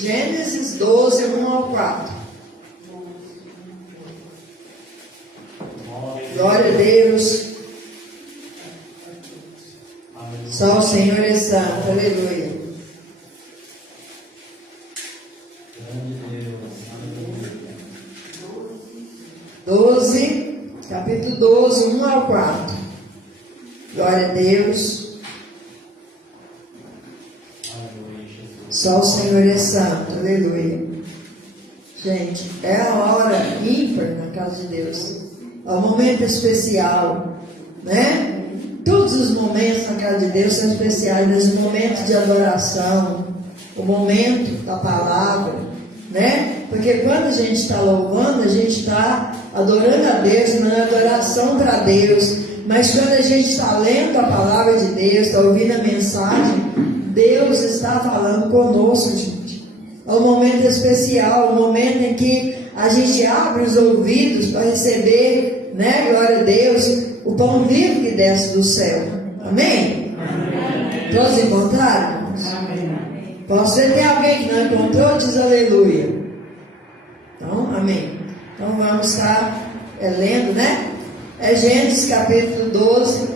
Gênesis 12, 1 ao 4. Glória a Deus. Só o Senhor é santo. Aleluia. Capítulo 12, 1 ao 4. Glória a Deus. Só o Senhor é santo. Aleluia. Gente, é a hora ímpar na casa de Deus. É um momento especial, né? Todos os momentos na casa de Deus são especiais. Mas o momento de adoração, o momento da palavra, né? Porque quando a gente está louvando, a gente está adorando a Deus, dando adoração para Deus. Mas quando a gente está lendo a palavra de Deus, está ouvindo a mensagem, Deus está falando conosco, gente. É um momento especial, um momento em que a gente abre os ouvidos para receber, né, glória a Deus, o pão vivo que desce do céu. Amém? Amém. Todos encontraram? Amém. Posso ver, tem alguém que não encontrou? Diz aleluia. Então, amém. Então vamos estar lendo, né? É Gênesis capítulo 12.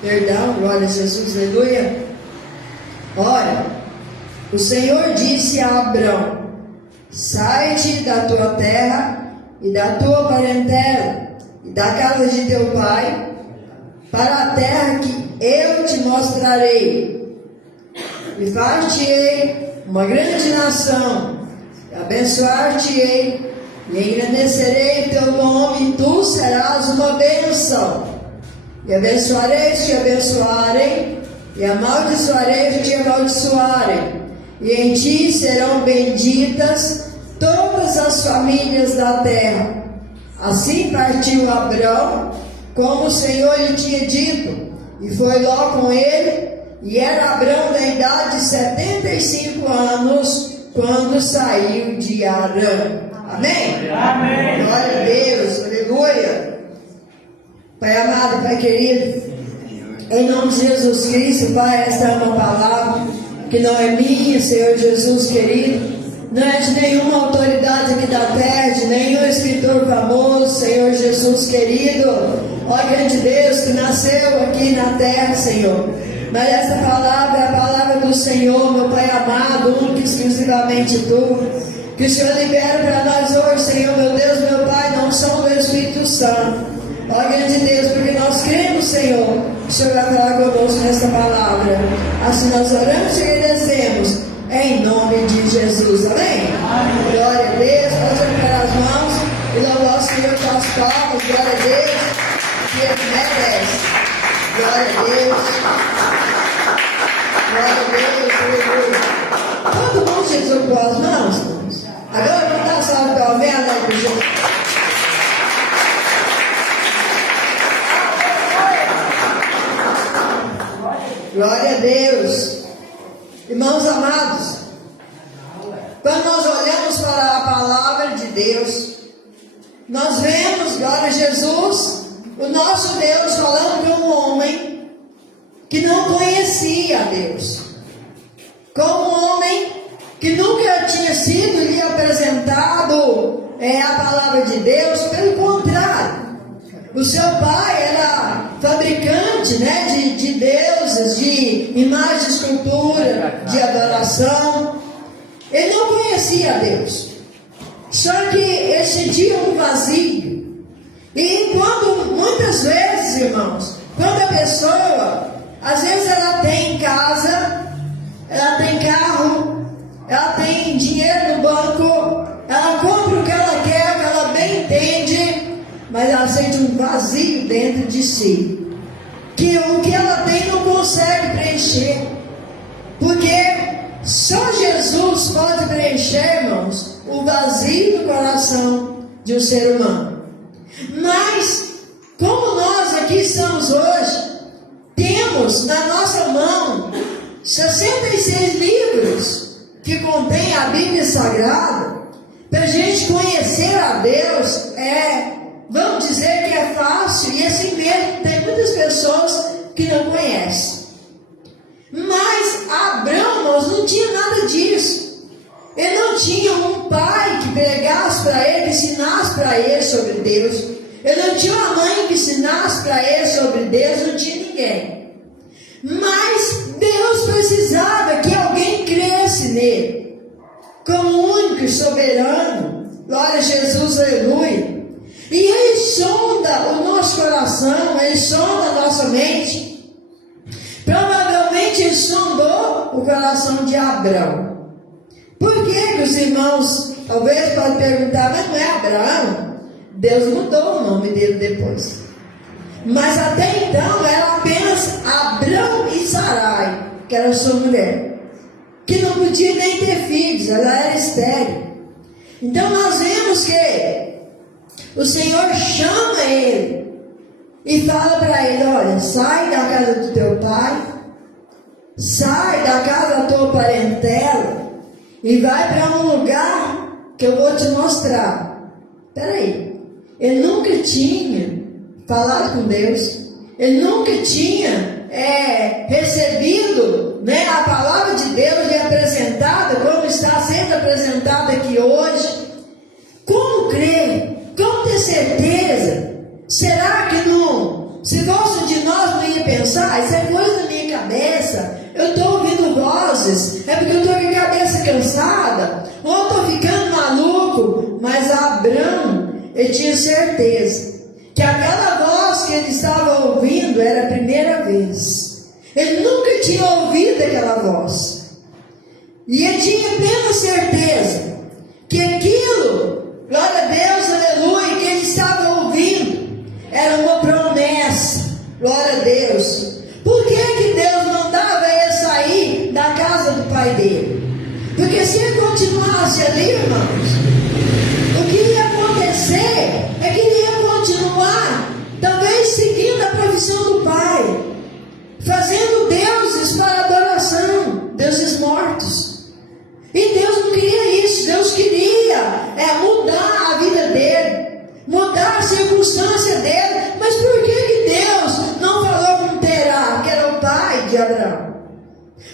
Perdão, glória a Jesus, aleluia. Ora, o Senhor disse a Abrão: sai-te da tua terra e da tua parentela e da casa de teu pai, para a terra que eu te mostrarei, e far-te-ei uma grande nação, e abençoar-te-ei, e engrandecerei teu nome, e tu serás uma bênção. E abençoarei os que te abençoarem, e amaldiçoarei os que te amaldiçoarem. E em ti serão benditas todas as famílias da terra. Assim partiu Abrão, como o Senhor lhe tinha dito, e foi Ló com ele. E era Abrão da idade de 75 anos, quando saiu de Harã. Amém? Amém. Glória a Deus, aleluia. Pai amado, Pai querido, em nome de Jesus Cristo, Pai, esta é uma palavra que não é minha, Senhor Jesus querido, não é de nenhuma autoridade aqui da terra, de nenhum escritor famoso, Senhor Jesus querido, ó grande Deus que nasceu aqui na terra, Senhor. Mas esta palavra é a palavra do Senhor, meu Pai amado, único e exclusivamente Tu, que o Senhor libera para nós hoje, Senhor, meu Deus, meu Pai, na unção do Espírito Santo. Ó grande Deus, porque nós cremos, Senhor, que o Senhor vai falar conosco nesta palavra. Assim nós oramos e agradecemos, em nome de Jesus, amém? Amém. Glória a Deus, pode levantar as mãos e louvar o Senhor com as palmas, glória a Deus, que Ele merece. Glória a Deus. Glória a Deus, aleluia. Todo mundo Jesus com as mãos? Agora vamos dar salve para o meu, né, Jesus? Glória a Deus. Irmãos amados, quando nós olhamos para a palavra de Deus, nós vemos, glória a Jesus, o nosso Deus falando com um homem que não conhecia a Deus, como um homem que nunca tinha sido lhe apresentado a palavra de Deus. Pelo contrário, o seu pai era fabricante, né, de deuses, de imagens de escultura, de adoração. Ele não conhecia a Deus, só que ele sentia um vazio. E quando, muitas vezes, irmãos, quando a pessoa, às vezes ela tem casa, ela tem carro, ela tem dinheiro no banco, ela compra o que ela quer, o que ela bem entende, mas ela sente um vazio dentro de si, que o que ela tem não consegue preencher, porque só Jesus pode preencher, irmãos, o vazio do coração de um ser humano. Mas, como nós aqui estamos hoje, temos na nossa mão 66 livros que contém a Bíblia Sagrada. Para a gente conhecer a Deus, vamos dizer que é fácil, e assim mesmo tem muitas pessoas que não conhecem. Mas Abrão, irmãos, não tinha nada disso. ensinasse para ele sobre Deus. Ele não tinha uma mãe que ensinasse para ele sobre Deus, não tinha ninguém. Mas Deus precisava que alguém cresce nele, como único e soberano. Glória a Jesus, aleluia. E Ele sonda o nosso coração, Ele sonda a nossa mente. Provavelmente Ele sondou o coração de Abraão. Por que os irmãos talvez podem perguntar, mas não é Abraão? Deus mudou o nome dele depois. Mas até então era apenas Abrão e Sarai, que era sua mulher, que não podia nem ter filhos, ela era estéril. Então nós vemos que o Senhor chama ele e fala para ele: olha, sai da casa do teu pai, sai da casa da tua parentela e vai para um lugar que eu vou te mostrar. Espera aí, ele nunca tinha falado com Deus, ele nunca tinha recebido, a palavra de Deus lhe apresentada como está sendo apresentada aqui hoje. Como crer? Como ter certeza? Será que não? Se fosse de nós, não ia pensar, isso é coisa da minha cabeça, eu estou ouvindo vozes, é porque eu estou com a cabeça cansada, ou eu estou ficando maluco. Mas Abrão, ele tinha certeza que aquela voz que ele estava ouvindo era a primeira vez. Ele nunca tinha ouvido aquela voz. E ele tinha plena certeza que aquilo, glória a Deus, aleluia, que ele estava ouvindo era uma promessa. Glória a Deus. Por que Deus mandava ele sair da casa do pai dele? Porque se ele continuasse ali, irmãos, o que ia acontecer é que ele ia continuar, talvez seguindo a profissão do pai, fazendo deuses para adoração, deuses mortos. E Deus não queria isso. Deus queria mudar a vida dele, mudar a circunstância dele. Mas por que Deus não falou com Terá, que era o pai de Abraão?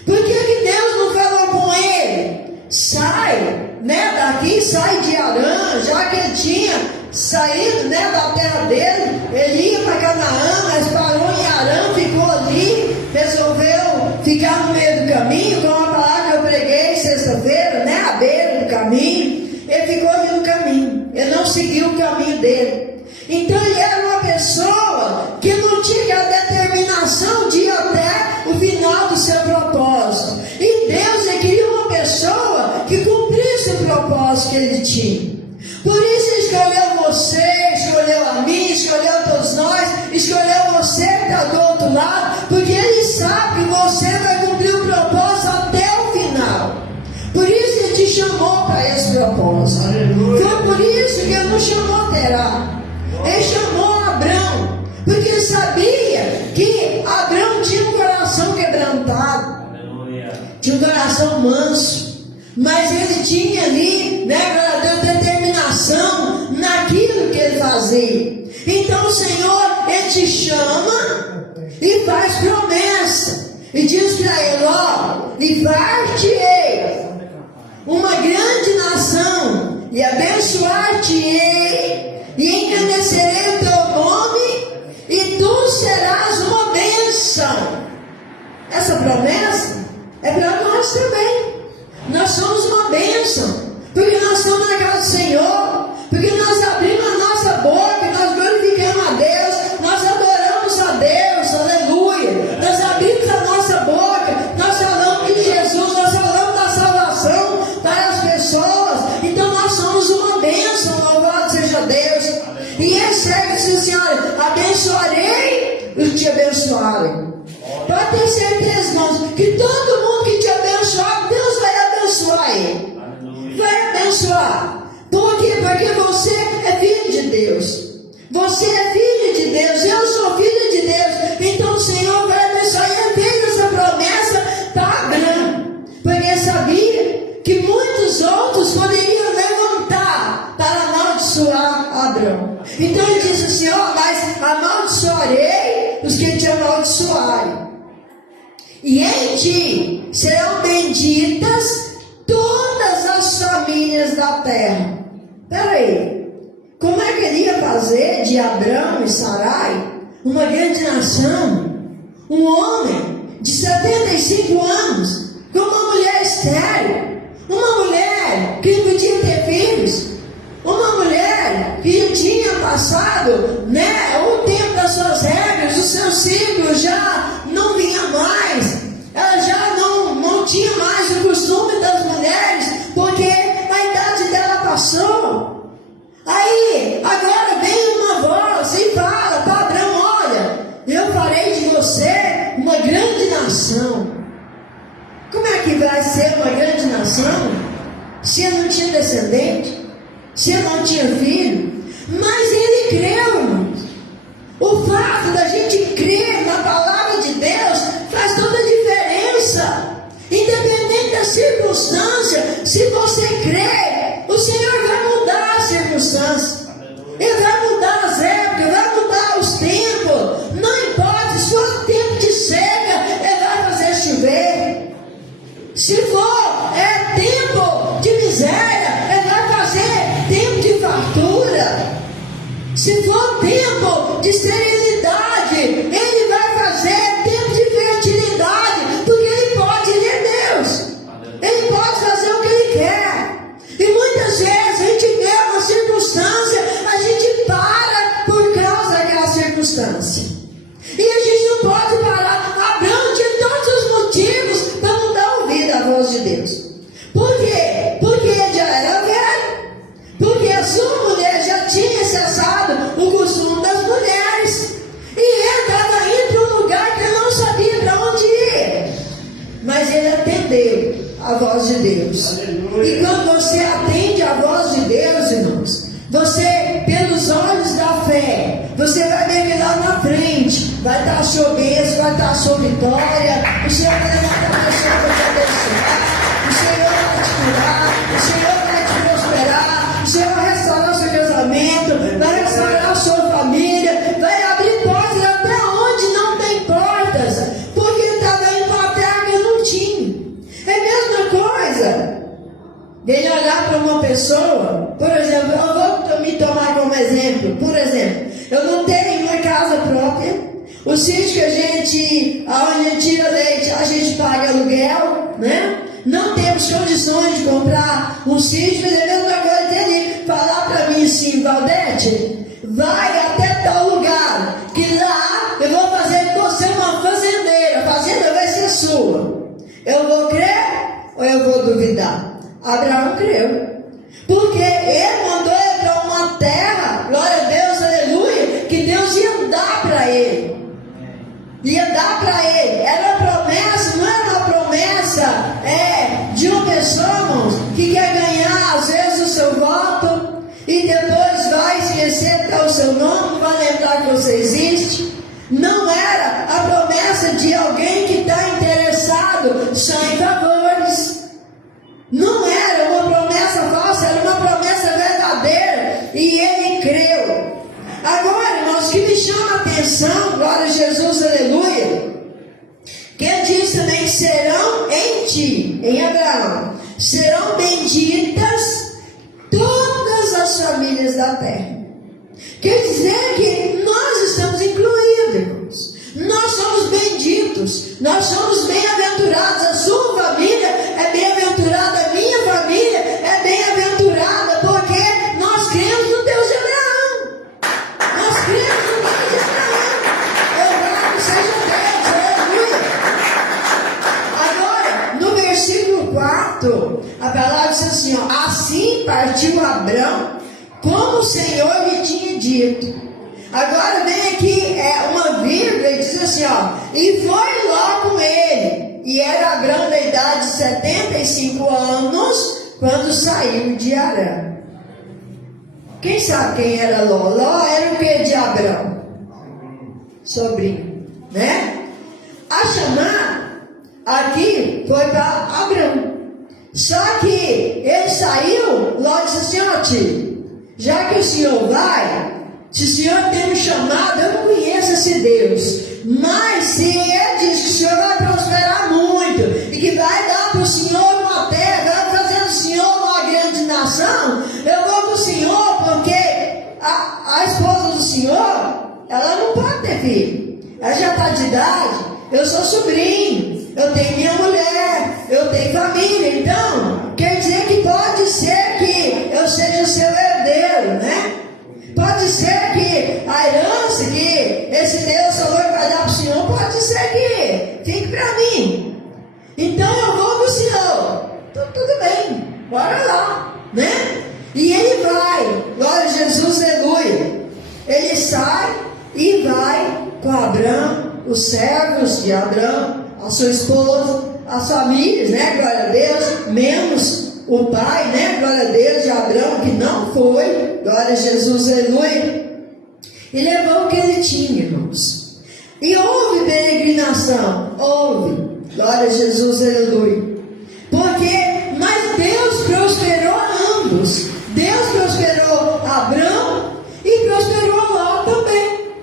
Por que Deus não falou com ele? Sai, daqui, sai de Arã, já que ele tinha saído, da terra dele, ele ia para Canaã, mas parou em Arã, ficou ali, resolveu ficar no meio do caminho, com a palavra que eu preguei sexta-feira, à beira do caminho. Ele ficou ali no caminho, ele não seguiu o caminho dele. Então ele era uma pessoa que não tinha a determinação de ir até o final do seu propósito. E Deus queria uma pessoa que cumprisse o propósito que ele tinha. Por isso ele escolheu você, escolheu a mim, escolheu todos nós, escolheu você que está do outro lado, porque ele sabe que você vai cumprir o propósito até o final. Por isso ele te chamou para esse propósito. Foi por isso que ele não chamou Terá, ele chamou Abrão, porque ele sabia que Abrão tinha um coração quebrantado, tinha um coração manso, mas ele tinha ali, determinação naquilo que ele fazia. Então o Senhor, ele te chama e faz promessa, e diz para ele: e far-te-ei uma grande nação, e abençoar-te-ei, e engrandecerei o teu nome, e tu serás uma bênção. Essa promessa é para nós também. Nós somos uma bênção, porque nós estamos na casa do Senhor, porque nós abrimos a nossa boca, nós glorificamos a Deus, nós adoramos a Deus, aleluia. Nós abrimos a nossa boca, nós falamos de Jesus, nós falamos da salvação para as pessoas. Então nós somos uma bênção, louvado seja Deus. E ele segue e diz assim: olha, abençoarei os que te abençoarem. Pode ter certeza, irmãos, que todo mundo que te abençoar, Deus vai abençoar ele. Vai abençoar. Por quê? Porque você é filho de Deus. Você é filho de Deus. Eu sou filho de Deus. Então o Senhor vai abençoar. E ele fez essa promessa para Abrão, porque sabia que muitos outros poderiam levantar para amaldiçoar Abrão. Então ele disse assim: mas amaldiçoarei os que te amaldiçoarem, e em ti serão benditas todas as famílias da terra. Espera aí, como é que ele ia fazer de Abrão e Sarai uma grande nação? Um homem de 75 anos, com uma mulher estéril, uma mulher que não podia ter filhos, uma mulher que já tinha passado, o tempo das suas regras, os seus ciclos já não vinha mais, ela já não tinha mais o costume das mulheres, porque a idade dela passou. Aí, agora vem uma voz e fala para Abraão: olha, eu farei de você uma grande nação. Como é que vai ser uma grande nação se ele não tinha descendente, se ele não tinha filho? Mas ele creu, irmãos. O fato da gente crer na palavra de Deus faz toda a diferença. Independente da circunstância, se você crer, o Senhor vai mudar as circunstâncias. Ele vai mudar as épocas, vai mudar os tempos. Não importa se for tempo de seca, Ele vai fazer chover. Se for tempo de miséria, Ele vai fazer tempo de fartura. Se for tempo de esterilidade, Ele vai fazer tempo de fertilidade, porque Ele pode, Ele é Deus. Ele pode fazer o que Ele quer. E muitas vezes a gente vê uma circunstância, a gente para por causa daquela circunstância. E a gente não pode parar. Abraão tinha todos os motivos para não dar ouvido à voz de Deus. Por quê? Porque ele já era velho. Porque a sua mulher já tinha cessado o costume das mulheres. E ele estava indo para um lugar que ele não sabia para onde ir. Mas ele atendeu a voz de Deus. Aleluia. E quando você atende a voz de Deus, irmãos, você, pelos olhos da fé, você vai ver lá na frente, vai estar a sua bênção, vai estar a sua vitória, o Senhor vai levantar a pessoa para te abençoar, o Senhor vai te curar, o Senhor vai te prosperar, o Senhor vai restaurar o seu casamento, vai restaurar a sua família, vai abrir portas até onde não tem portas, porque ele estava indo para a terra que não tinha. É a mesma coisa dele olhar para uma pessoa, por exemplo, eu vou me tomar como exemplo, por exemplo, eu não tenho uma casa própria, o sítio que onde a gente tira leite, a gente paga aluguel, não temos condições de comprar um sítio, mas é a mesma coisa dele falar para mim assim: Valdete, vai até tal lugar, que lá eu vou fazer de você uma fazendeira, a fazenda vai ser sua. Eu vou crer ou eu vou duvidar? Abraão creu, porque ele mandou ele para uma terra, glória a Deus, aleluia, que Deus ia dar para ele. Ia dar para ele. Era uma promessa, não era uma promessa de uma pessoa, irmãos, que quer ganhar às vezes o seu voto e depois vai esquecer até o seu nome, não vai lembrar que você existe. Não era a promessa de alguém que está interessado só em favores. Não era uma promessa falsa, era uma promessa verdadeira. E ele creu. Agora, irmãos, o que me chama a atenção, glória a Jesus, aleluia, que ele diz também que serão em ti, em Abraão, serão benditas todas as famílias da terra. Quer dizer que nós estamos incluídos, irmãos. Nós somos benditos, nós somos bem-aventurados. A sua família é bem-aventurada, a minha família é bem-aventurada, porque nós cremos no Deus de Abraão. Nós cremos no Deus de Abraão. Louvado seja Deus, aleluia. Agora, no versículo 4, a palavra diz assim: assim partiu Abrão, como o Senhor lhe tinha dito. Agora vem aqui uma vírgula e diz assim: e foi Ló com ele, e era Abrão da idade de 75 anos quando saiu de Harã. Quem sabe quem era Ló? Ló era o que de Abrão? Sobrinho, A chamar aqui foi para Abrão. Só que ele saiu, Ló disse assim: tio, já que o senhor vai, se o Senhor tem me chamado, eu não conheço esse Deus, mas se Ele diz que o Senhor vai prosperar muito e que vai dar para o Senhor uma terra, vai fazer do Senhor uma grande nação, eu vou com o Senhor, porque a esposa do senhor, ela não pode ter filho. Ela já está de idade, eu sou sobrinho, eu tenho minha mulher, eu tenho família. Então, quer dizer que pode ser que eu seja o seu herdeiro, né? Pode ser que a herança que esse Deus falou que vai dar para o senhor, pode ser que fique para mim. Então eu vou com o senhor. Então tudo bem, bora lá, né? E ele vai, glória a Jesus, aleluia. Ele sai e vai com Abraão, os servos de Abraão, a sua esposa, as famílias, né? Glória a Deus, menos o pai, né? Glória a Deus, de Abraão, que não foi, glória a Jesus, aleluia. E levou o que ele tinha, irmãos. E houve peregrinação, houve, glória a Jesus, aleluia. Mas Deus prosperou ambos. Deus prosperou Abraão e prosperou Ló também.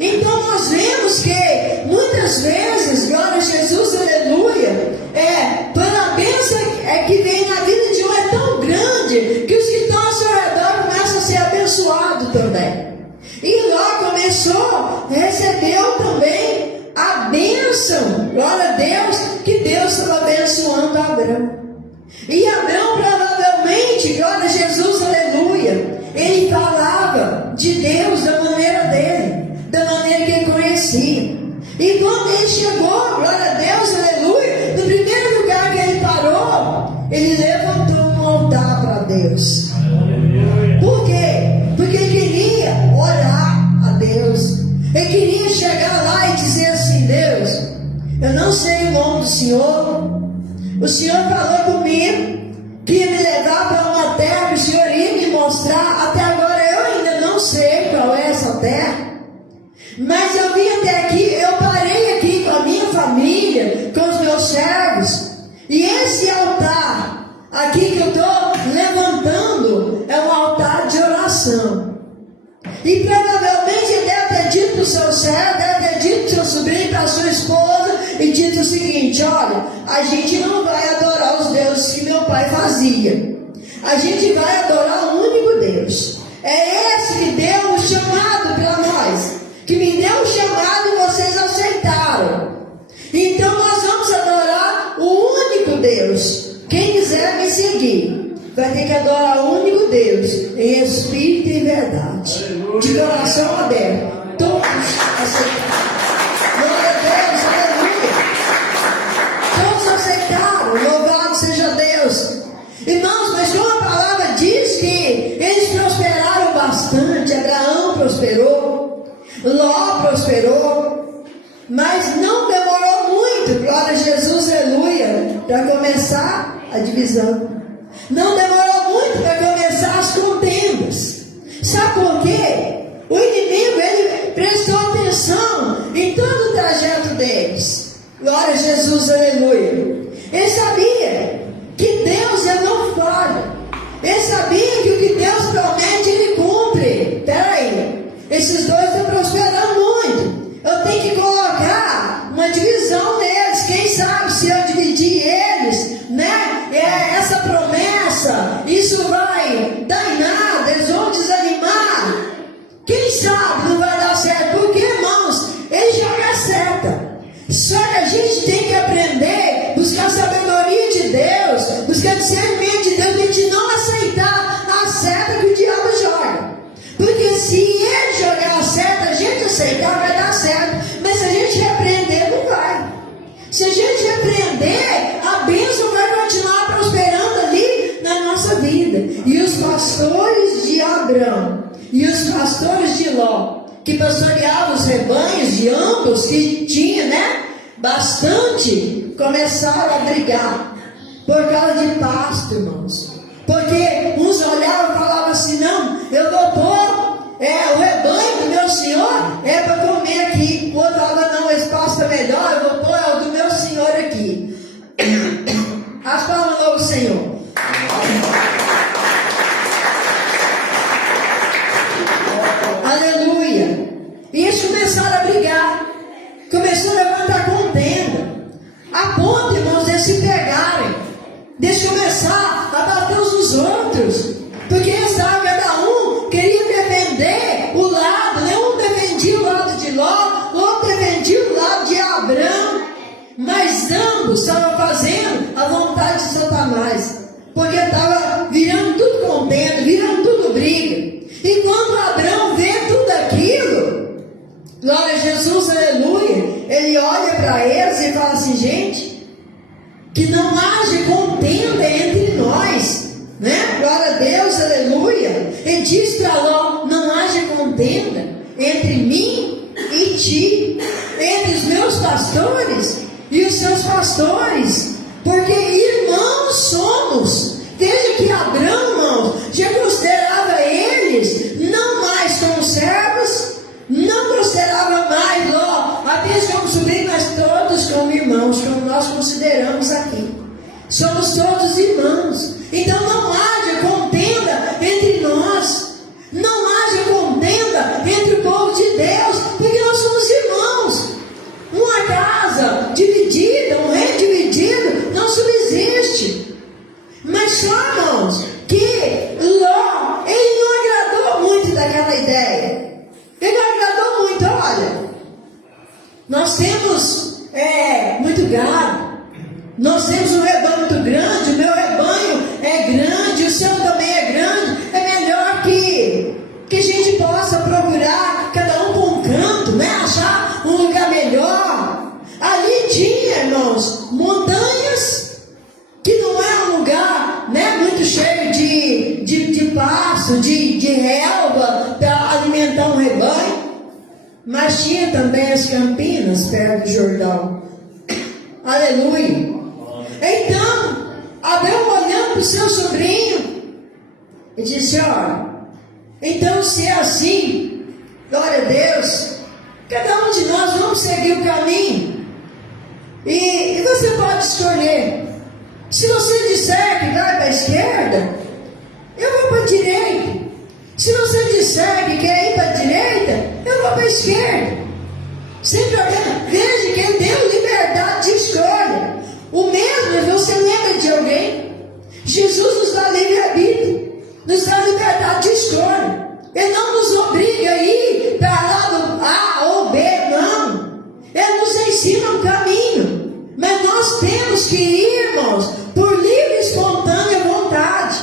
Então nós vemos que muitas vezes, glória a Jesus, aleluia, pela bênção que vem na vida de um é tão grande que os que estão ao seu redor começam a ser abençoados também. E Ló começou, recebeu também a bênção, glória a Deus, que Deus estava abençoando Abraão. E Abraão provavelmente, glória a Jesus, aleluia, ele falava de Deus da maneira dele, da maneira que ele conhecia. E quando ele chegou, glória a Deus, aleluia, no primeiro lugar que ele parou, ele levantou um altar para Deus. Por quê? Porque ele queria orar a Deus. Ele queria chegar lá e dizer assim: Deus, eu não sei o nome do Senhor. O Senhor falou comigo que ia me levar para uma terra que o Senhor ia me mostrar. Até agora eu ainda não sei qual é essa terra. Mas eu vim até aqui, eu parei aqui com a minha família, com os meus servos. E esse altar aqui que eu estou levantando é um altar de oração. E provavelmente ele deve ter dito para o seu servo, deve ter dito para o seu sobrinho, para a sua esposa, e dito o seguinte: olha, a gente não vai adorar os deuses que meu pai fazia. A gente vai adorar o único Deus. É esse que deu o chamado para nós, que me deu o chamado e vocês aceitaram. Então nós vamos adorar o único Deus. Quem quiser me seguir vai ter que adorar o único Deus em espírito e verdade, de coração aberto. Todos aceitaram. Glória a Deus, aleluia. Todos aceitaram. Louvado seja Deus. Irmãos, mas como a palavra diz que eles prosperaram bastante, Abraão prosperou, Ló prosperou, mas não demorou muito, glória a Jesus, aleluia, para começar a divisão. Não demorou muito para começar as contendas. Sabe por quê? O inimigo, ele prestou atenção em todo o trajeto deles. Glória a Jesus, aleluia. Ele sabia que Deus, ele não falha. Ele sabia que o que Deus promete, ele cumpre. Peraí, esses dois estão prosperando muito. Eu tenho que colocar uma divisão neles. Quem sabe se eu dividir eles, né? Essa promessa, isso vai dar em nada, eles vão desanimar. Quem sabe não vai dar certo? Porque, irmãos, ele joga a seta. Só que a gente tem que aprender, buscar a sabedoria de Deus, buscar discernimento de Deus, e de não aceitar a seta que o diabo joga. Porque se ele jogar a seta, a gente aceitar, vai dar certo. Mas se a gente repreender, não vai. Se a gente repreender, a bênção vai continuar prosperando ali na nossa vida. E os pastores de Abraão e os pastores de Ló, que pastoreavam os rebanhos de ambos, que tinha, né, bastante, começaram a brigar por causa de pasto, irmãos. Porque uns olhavam e falavam assim: não, eu vou pôr o rebanho do meu senhor é para comer aqui. O outro falava: não, esse pasto é melhor, eu vou pôr o do meu senhor aqui. As palmas ao Senhor. Aleluia. E eles começaram a brigar, começou a levantar contenda, a ponto, irmãos, de se pegarem, de começar a bater uns nos outros, porque eles estavam, cada um queria defender estava fazendo a vontade de Satanás, porque estava virando tudo contenda, virando tudo briga. E quando Abraão vê tudo aquilo, glória a Jesus, aleluia, ele olha para eles e fala assim: gente, que não haja contenda entre nós, né? Glória a Deus, aleluia. Ele diz para Ló: não haja contenda entre mim e ti, entre os meus pastores e os seus pastores, porque irmãos somos. Veja que Abraão, irmãos, já considerava eles não mais como servos, não considerava mais Ló apenas como sobrinho, mas todos como irmãos, como nós consideramos aqui. Somos todos irmãos. Então não haja contenda entre nós, não haja contenda entre o povo de Deus, porque nós somos irmãos. Uma casa dividida, um reino dividido não subsiste. Mas só, irmãos, que Ló, ele não agradou muito daquela ideia. Ele não agradou muito. Olha, nós temos muito gado, nós temos um rebanho muito grande, o meu rebanho é grande, o seu também é grande. É melhor que a gente possa procurar, cada um com um canto, né? Achar um lugar melhor. Ali tinha, irmãos, montanhas, que não é um lugar, né, muito cheio de pasto, de relva para alimentar um rebanho, mas tinha também as campinas perto do Jordão. Aleluia. Então Abraão, olhando para o seu sobrinho, e disse: olha, então se é assim, glória a Deus, cada um de nós vamos seguir o caminho, e você pode escolher. Se você disser que vai para a esquerda, eu vou para a direita. Se você disser que quer ir para a direita, eu vou para a esquerda. Sem problema. Veja que ele deu liberdade de escolha. O mesmo, você lembra de alguém? Jesus nos dá livre-arbítrio, nos dá liberdade de escolha. Ele não nos obriga a ir para lá do A ou B, não. Ele nos ensina um caminho. Mas nós temos que ir, irmãos, por livre e espontânea vontade.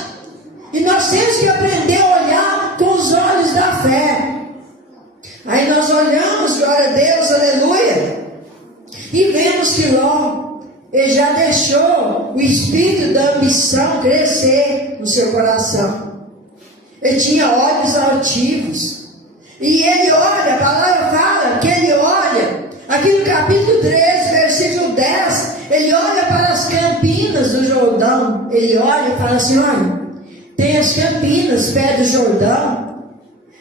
E nós temos que aprender a olhar com os olhos da fé. Aí nós olhamos, glória a Deus, aleluia, e vemos que Ló, ele já deixou o espírito da ambição crescer no seu coração. Ele tinha olhos altivos. E ele olha, a palavra fala que ele olha, aqui no capítulo 13, versículo 10, ele olha para as campinas do Jordão. Ele olha e fala assim: olha, tem as campinas perto do Jordão.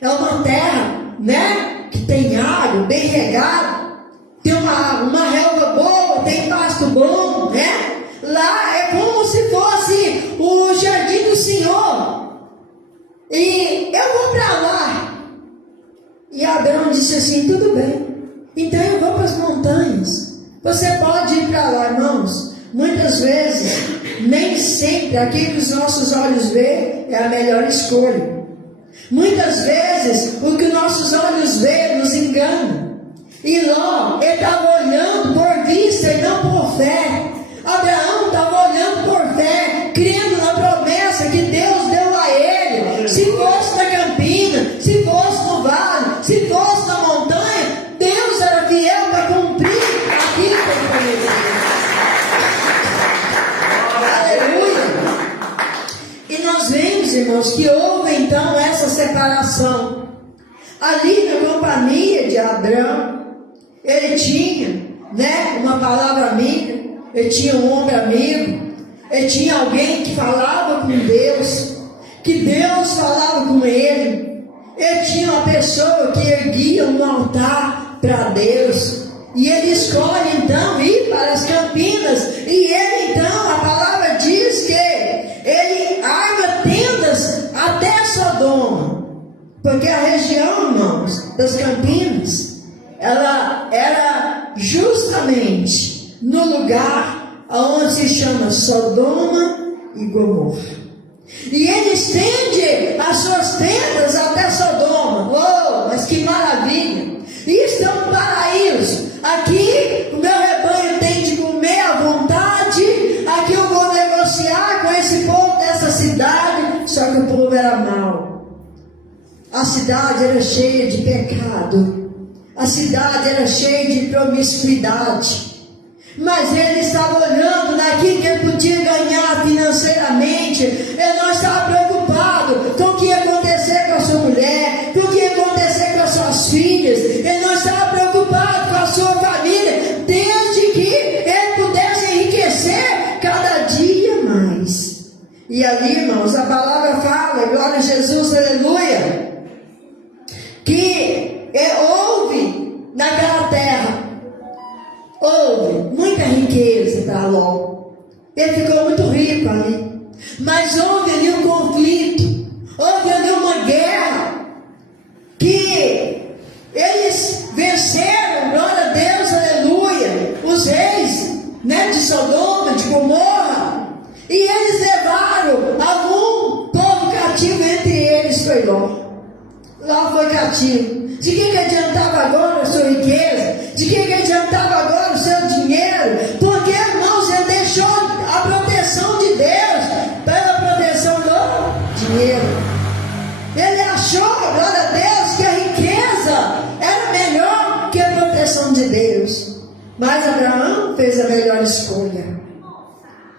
É uma terra, né, que tem água, bem regada, tem uma relva boa, tem pasto bom, né? Lá é como se fosse o jardim do Senhor. E eu vou para lá. E Abraão disse assim: tudo bem, então eu vou para as montanhas. Você pode ir para lá, irmãos. Muitas vezes, nem sempre aquilo que os nossos olhos veem é a melhor escolha. Muitas vezes, o que nossos olhos veem nos engana. E Ló, ele estava olhando por vista e não por fé. Abraão estava olhando por fé, crendo na promessa que Deus deu a ele. Se fosse na campina, se fosse no vale, se fosse na montanha, Deus era fiel para cumprir aquilo que ele prometeu. Aleluia. E nós vemos, irmãos, que houve então essa separação. Ali na companhia de Abraão, ele tinha, né, uma palavra amiga, ele tinha um homem amigo, ele tinha alguém que falava com Deus, que Deus falava com ele. Ele tinha uma pessoa que erguia um altar para Deus. E ele escolhe então ir para as campinas. E ele então, a palavra diz que ele arma tendas até Sodoma. Porque a região, irmãos, das campinas, ela era justamente no lugar onde se chama Sodoma e Gomorra. E ele estende as suas tendas até Sodoma. Oh, mas que maravilha! Isso é um paraíso. Aqui o meu rebanho tem de comer à vontade Só que o povo era mau. A cidade era cheia de pecado. A cidade era cheia de promiscuidade. Mas ele estava olhando naquilo que ele podia ganhar financeiramente. Ele não estava preocupado com o que ia acontecer com a sua mulher, com o que ia acontecer com as suas filhas. Ele não estava preocupado com a sua família, desde que ele pudesse enriquecer cada dia mais. E ali, irmãos, a palavra fala, glória a Jesus, aleluia, que houve naquela terra, houve muita riqueza para Ló. Ele ficou muito rico ali. Mas houve ali um conflito, houve ali uma guerra, que eles venceram, glória a Deus, aleluia, os reis, né, de Sodoma, de Gomorra, e eles levaram algum povo cativo, entre eles foi Ló. Ló foi cativo. De que adiantava agora a sua riqueza? De que adiantava agora o seu dinheiro? Porque, irmãos, ele deixou a proteção de Deus pela proteção do dinheiro. Ele achou, glória a Deus, que a riqueza era melhor que a proteção de Deus. Mas Abraão fez a melhor escolha.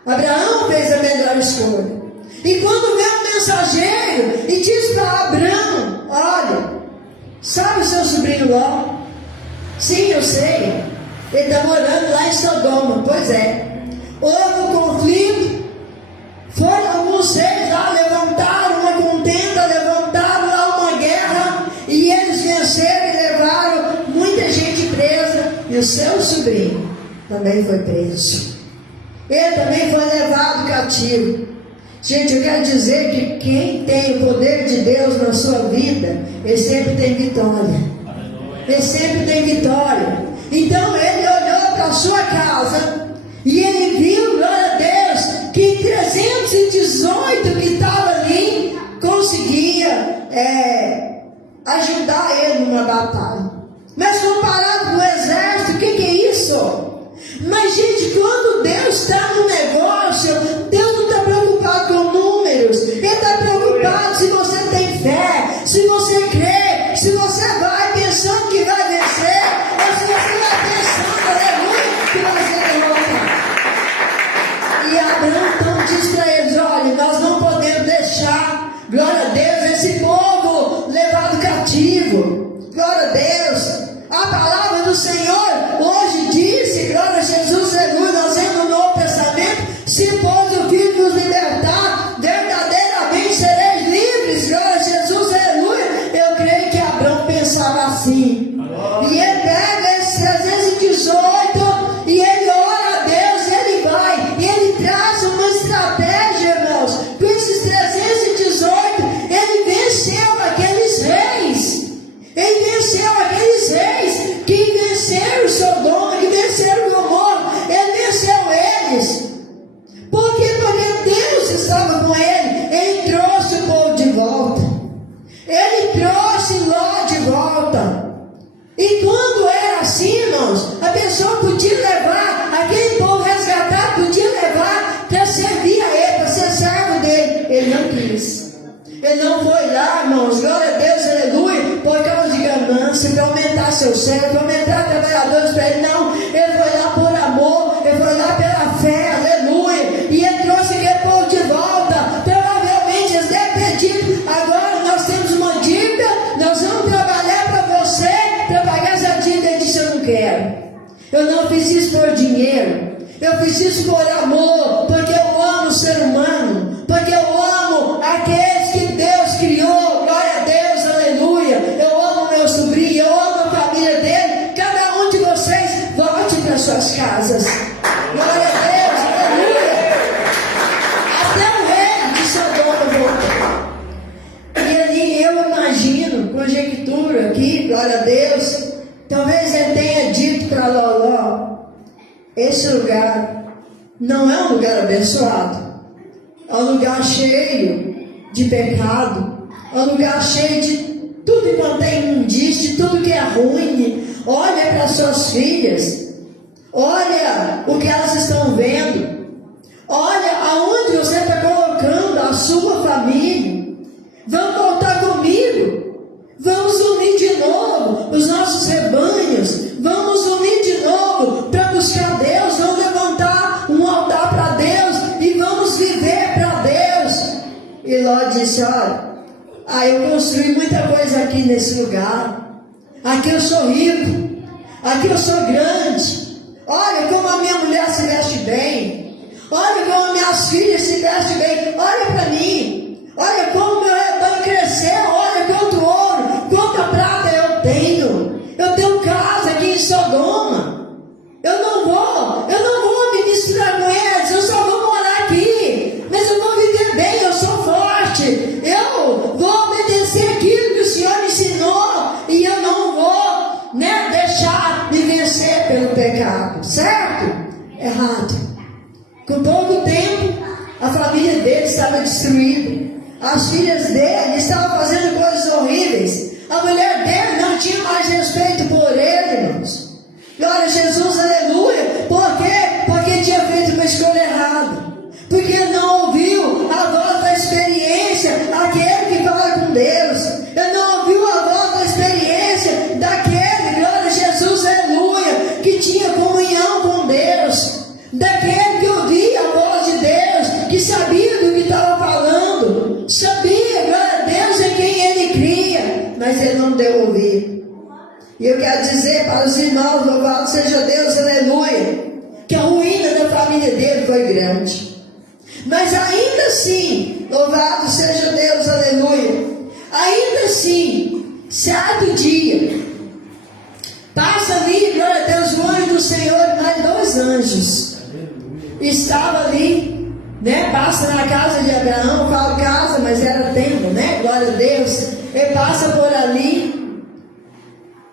Abraão fez a melhor escolha. E quando veio o mensageiro e disse para Abraão: olha, sabe o seu sobrinho Ló? Sim, eu sei. Ele está morando lá em Sodoma. Pois é. Houve um conflito. Foram alguns reis lá, levantaram uma contenda, levantaram lá uma guerra. E eles venceram e levaram muita gente presa. E o seu sobrinho também foi preso. Ele também foi levado cativo. Gente, eu quero dizer que quem tem o poder de Deus na sua vida, ele sempre tem vitória. Ele sempre tem vitória. Então ele olhou para a sua casa e ele viu, glória a Deus, que 318 que estavam ali conseguia ajudar ele numa batalha. Mas comparado com o exército, o que é isso? Mas, gente, quando Deus está no negócio, Deus não está preocupado com números. Ele está preocupado se você tem fé, se você crê, se você vai pensando que vai vencer, ou se você vai pensando, aleluia, que vai ser derrotado. E Abraão então diz para eles: olha, nós não podemos deixar, glória a Deus, esse povo levado cativo. Glória a Deus. A palavra do Senhor hoje disse, glória a Jesus, aleluia, nós vemos no Novo Testamento: se pois o Filho nos libertar, verdadeiramente sereis livres. Glória a Jesus, aleluia. Eu creio que Abraão pensava assim. E ele pega esses 318 e ele ora a Deus, e ele vai, e ele traz uma estratégia, irmãos. Com esses 318, ele venceu aqueles reis. Ele venceu aqueles reis que venceram Sodoma, que venceram Gomorra. Ele venceu eles. Por quê? Porque Deus estava com ele. Ele trouxe o povo de volta. Ele trouxe Ló de volta. E quando era assim, irmãos, a pessoa podia levar, aquele povo resgatado podia levar para servir a ele, para ser servo dele. Ele não quis. Ele não foi lá, irmãos, glória a Deus, aleluia, por causa de ganância, para aumentar seu servo, para aumentar trabalhadores para ele. Não, ele foi lá por amor, ele foi lá pela fé, aleluia. E ele trouxe aquele povo de volta. Provavelmente eles devem ter dito: agora nós temos uma dívida, nós vamos trabalhar para você, para pagar essa dívida. Ele disse: eu não quero. Eu não fiz isso por dinheiro. Eu fiz isso por amor, porque eu amo o ser humano, porque eu amo aqueles que Deus criou. Glória a Deus, aleluia. Eu amo meu sobrinho, eu amo a família dele. Cada um de vocês volte para suas casas. Glória a Deus, aleluia. Até o rei de Sodoma voltou. E ali eu imagino, conjectura aqui, glória a Deus, talvez ele tenha dito para Ló: esse lugar não é um lugar abençoado. É um lugar cheio de pecado. É um lugar cheio de tudo quanto é imundície, de tudo que é ruim. Olha para suas filhas. Olha o que elas estão vendo. Olha aonde você está colocando a sua família. E Ló disse: olha, eu construí muita coisa aqui nesse lugar. Aqui eu sou rico. Aqui eu sou grande. Olha como a minha mulher se veste bem. Olha como minhas filhas se vestem bem. Olha para mim. Olha como meu rebanho cresceu. Olha quanto ouro, quanta prata eu tenho. Eu tenho casa aqui em Sodoma. Eu não vou me misturar com eles. Eu só vou morar aqui. Mas eu vou viver bem, eu sou forte. Eu vou obedecer aquilo que o Senhor me ensinou. E eu não vou, deixar me vencer pelo pecado. Certo? Errado. Com pouco tempo, a família dele estava destruída. As filhas dele estavam fazendo coisas horríveis. A mulher dele não tinha mais respeito por ele, irmãos. Glória a Jesus, aleluia. Por quê? Porque tinha feito uma escolha errada. Porque não ouviu a voz da experiência, aquele que fala com Deus. Ele não ouviu a voz da experiência daquele, glória a Jesus, aleluia, que tinha comunhão com Deus. Daquele que ouvia a voz de Deus, que sabia do que estava falando. Sabia, glória a Deus, em quem ele cria. Mas ele não deu ouvido. E eu quero dizer para os irmãos, louvado seja Deus, aleluia, que a ruína da família dele foi grande. Mas ainda assim, louvado seja Deus, aleluia, ainda assim, certo dia, passa ali, glória a Deus, o anjo do Senhor e mais 2 anjos. Estava ali, passa na casa de Abraão, falo casa, mas era templo, glória a Deus. Ele passa por ali.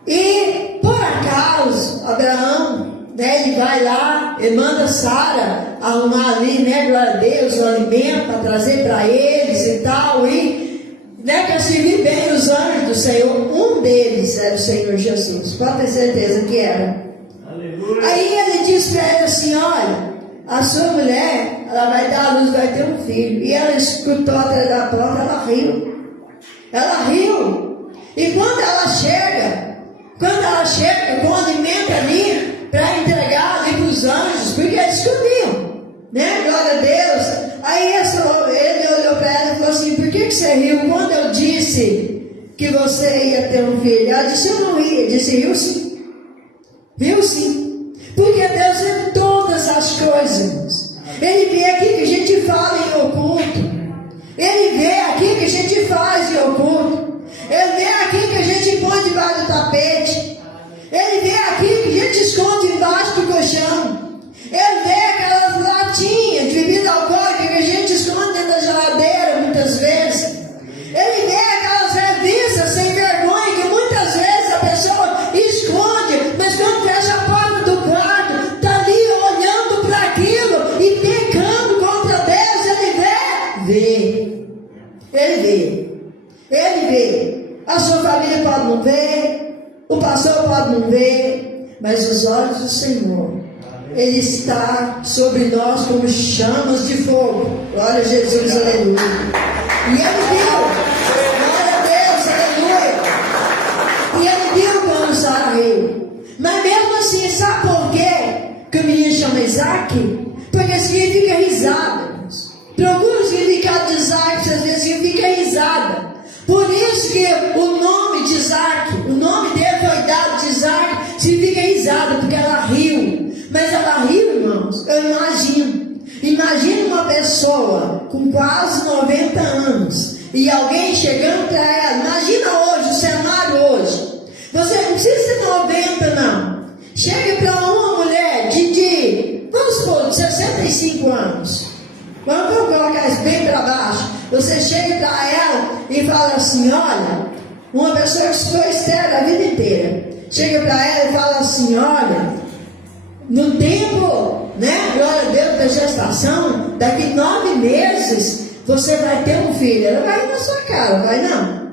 E por acaso, Abraão, ele vai lá, ele manda Sara arrumar ali, glória a Deus, o alimento para trazer para eles e tal, e quer servir bem os anjos do Senhor. Um deles era o Senhor Jesus, pode ter certeza que era. Aleluia. Aí ele diz para ele assim: olha, a sua mulher, ela vai dar à luz, vai ter um filho. E ela escutou atrás da porta, ela riu. Ela riu. E quando ela chega com o alimento ali, para entregar ali para os anjos, porque eles comiam, glória a Deus. Aí ele olhou para ela e falou assim: por que você riu quando eu disse que você ia ter um filho? Ela disse: eu não ri. Ele disse: riu sim. Riu sim. Porque Deus vê todas as coisas, irmãos. Ele vê aqui que a gente fala em oculto. Ele vê aqui que a gente faz em oculto. Ele vê aqui que a gente põe debaixo do tapete. Ele vê aqui que a gente esconde embaixo do colchão. Ele vê aquelas latinhas de bebida alcoólica que a gente esconde dentro da geladeira muitas vezes. Ele vê aquelas revistas sem vergonha que muitas vezes a pessoa esconde, mas quando fecha a porta do quarto, está ali olhando para aquilo e pecando contra Deus. Ele vê. A sua família pode não ver, o pastor pode não ver, mas os olhos do Senhor, Ele está sobre nós como chamas de fogo. Glória a Jesus, aleluia. E Ele viu, glória a Deus, aleluia. E Ele viu quando Sara riu. Mas mesmo assim, sabe por quê que o menino chama Isaac? Porque significa risada. Procura o significado de Isaac, às vezes significa risada. Por isso que o nome de Isaac, o nome dele foi dado de Isaac, significa risada, porque ela riu. Mas ela riu, irmãos, eu imagino. Imagina uma pessoa com quase 90 anos e alguém chegando para ela. Imagina hoje, o cenário hoje. Você não precisa ter 90, não. Chega para uma mulher vamos supor, de 65 anos. Vamos colocar isso bem para baixo. Você chega para ela e fala assim: olha, uma pessoa que ficou estéril a vida inteira, chega para ela e fala assim: olha, no tempo, glória a Deus, da gestação, daqui 9 meses você vai ter um filho. Ela vai ir na sua cara, vai não?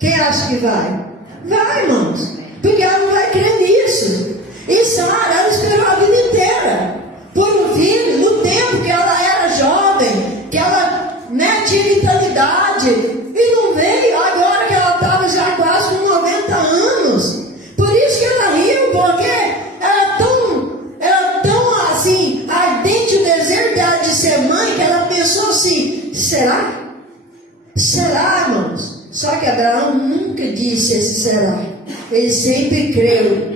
Quem acha que vai? Vai, irmãos, porque ela não vai crer nisso. E Sara, ela esperou a vida inteira por um filho, no tempo que ela era jovem, que ela tinha vitalidade, e não veio agora que ela estava já quase com 90 anos. Por isso que ela riu, porque era tão assim, ardente o desejo dela de ser mãe, que ela pensou assim: será? Será, irmãos? Só que Abraão nunca disse esse será. Ele sempre creu.